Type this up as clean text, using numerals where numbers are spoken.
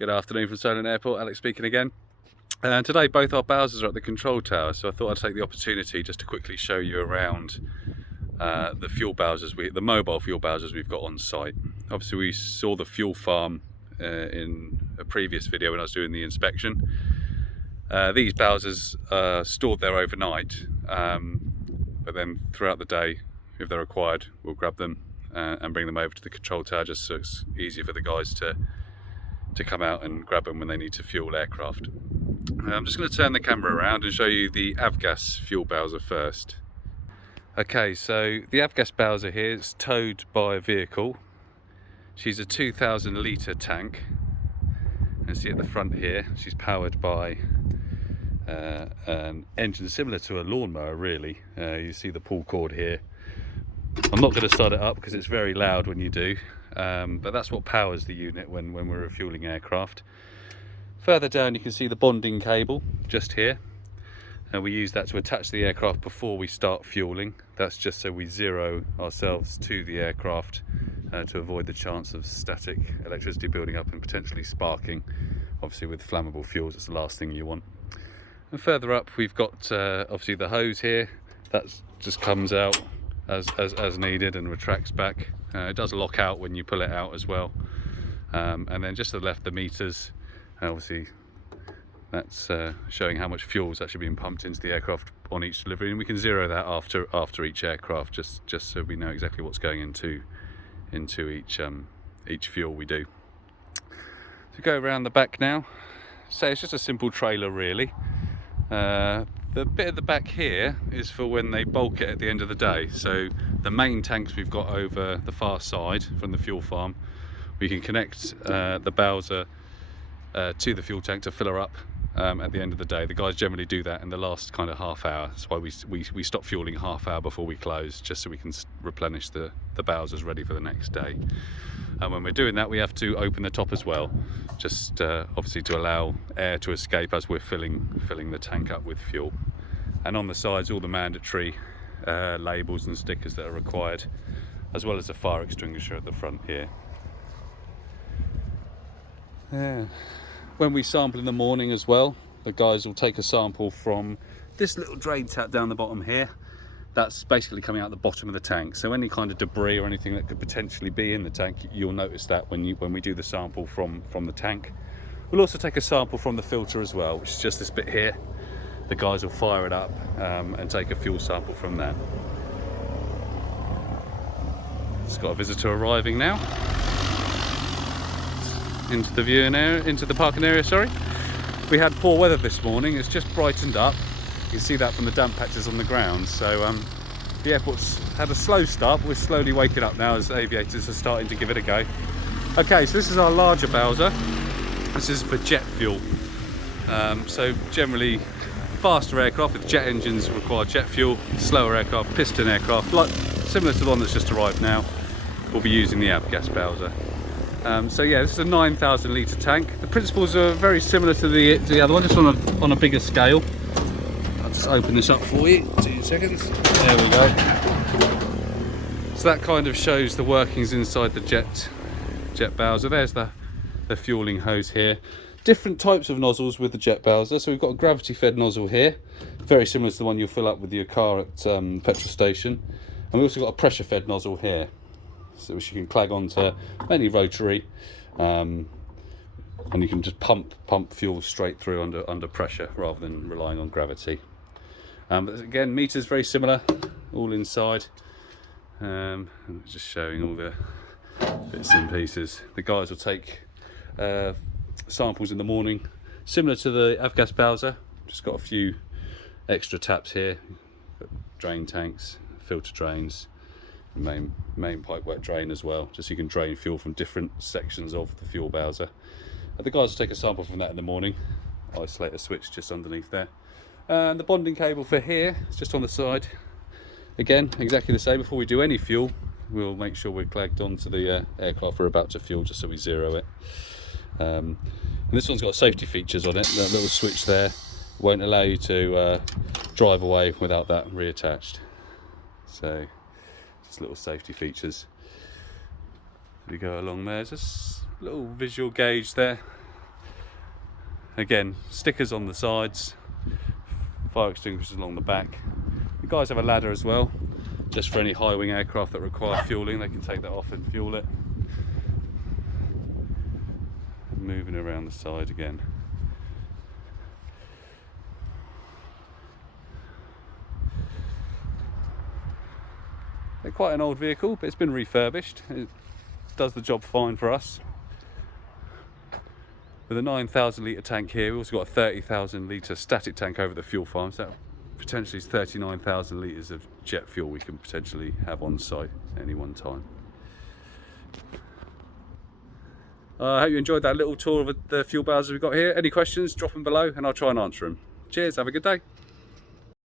Good afternoon from Solent Airport, Alex speaking again. Today both our Bowsers are at the control tower, so I thought I'd take the opportunity just to quickly show you around the fuel Bowsers, the mobile fuel Bowsers we've got on site. Obviously we saw the fuel farm in a previous video when I was doing the inspection. These Bowsers are stored there overnight, but then throughout the day, if they're required, we'll grab them and bring them over to the control tower just so it's easier for the guys to come out and grab them when they need to fuel aircraft. I'm just going to turn the camera around and show you the Avgas fuel Bowser first. Okay, so the Avgas Bowser here is towed by a vehicle. She's a 2,000 litre tank. You can see at the front here, she's powered by an engine similar to a lawnmower really. You see the pull cord here. I'm not going to start it up because it's very loud when you do, but that's what powers the unit when we're refueling aircraft. Further down you can see the bonding cable just here, and we use that to attach the aircraft before we start fueling. That's just so we zero ourselves to the aircraft to avoid the chance of static electricity building up and potentially sparking. Obviously with flammable fuels, it's the last thing you want. And further up we've got obviously the hose here. That just comes out as needed and retracts back. It does lock out when you pull it out as well. And then just to the left, the meters. Obviously that's showing how much fuel is actually being pumped into the aircraft on each delivery, and we can zero that after each aircraft, just so we know exactly what's going into each fuel we do. So go around the back now. So it's just a simple trailer really. The bit at the back here is for when they bulk it at the end of the day. So the main tanks we've got over the far side from the fuel farm, we can connect the Bowser to the fuel tank to fill her up at the end of the day. The guys generally do that in the last kind of half hour. That's why we stop fueling half hour before we close, just so we can replenish the Bowsers ready for the next day. And when we're doing that, we have to open the top as well, just obviously to allow air to escape as we're filling the tank up with fuel. And on the sides, all the mandatory labels and stickers that are required, as well as a fire extinguisher at the front here. Yeah. When we sample in the morning as well, the guys will take a sample from this little drain tap down the bottom here. That's basically coming out the bottom of the tank. So any kind of debris or anything that could potentially be in the tank, you'll notice that when we do the sample from the tank. We'll also take a sample from the filter as well, which is just this bit here. The guys will fire it up and take a fuel sample from that. Just got a visitor arriving now into the viewing area, into the parking area, sorry. We had poor weather this morning. It's just brightened up. You can see that from the damp patches on the ground. So the airport's had a slow start, but we're slowly waking up now as aviators are starting to give it a go. Okay, so this is our larger Bowser. This is for jet fuel. So generally faster aircraft with jet engines require jet fuel. Slower aircraft, piston aircraft, like similar to the one that's just arrived now, we'll be using the Avgas Bowser. So yeah, this is a 9,000 litre tank. The principles are very similar to the other one, just on a bigger scale. I'll just open this up for you, 2 seconds. There we go. So that kind of shows the workings inside the jet Bowser. There's the fueling hose here. Different types of nozzles with the jet Bowser. So we've got a gravity fed nozzle here, very similar to the one you'll fill up with your car at petrol station. And we've also got a pressure fed nozzle here, so which you can clag onto, mainly rotary, and you can just pump fuel straight through under pressure rather than relying on gravity. But again, meters very similar, all inside. Just showing all the bits and pieces. The guys will take samples in the morning, similar to the Avgas Bowser. Just got a few extra taps here, drain tanks, filter drains, main pipe wet drain as well, just so you can drain fuel from different sections of the fuel Bowser. And the guys will take a sample from that in the morning. Isolator switch just underneath there. And the bonding cable for here is just on the side. Again, exactly the same. Before we do any fuel, we'll make sure we're clagged onto the aircraft we're about to fuel, just so we zero it. And this one's got safety features on it. That little switch there won't allow you to drive away without that reattached. So just little safety features. We go along there, just a little visual gauge there. Again, stickers on the sides, fire extinguishers along the back. The guys have a ladder as well, just for any high wing aircraft that require fueling. They can take that off and fuel it. Moving around the side again. They're quite an old vehicle, but it's been refurbished. It does the job fine for us. With a 9,000 litre tank here, we've also got a 30,000 litre static tank over at the fuel farm, so that potentially is 39,000 litres of jet fuel we can potentially have on site at any one time. I hope you enjoyed that little tour of the fuel bowsers we've got here. Any questions, drop them below and I'll try and answer them. Cheers, have a good day.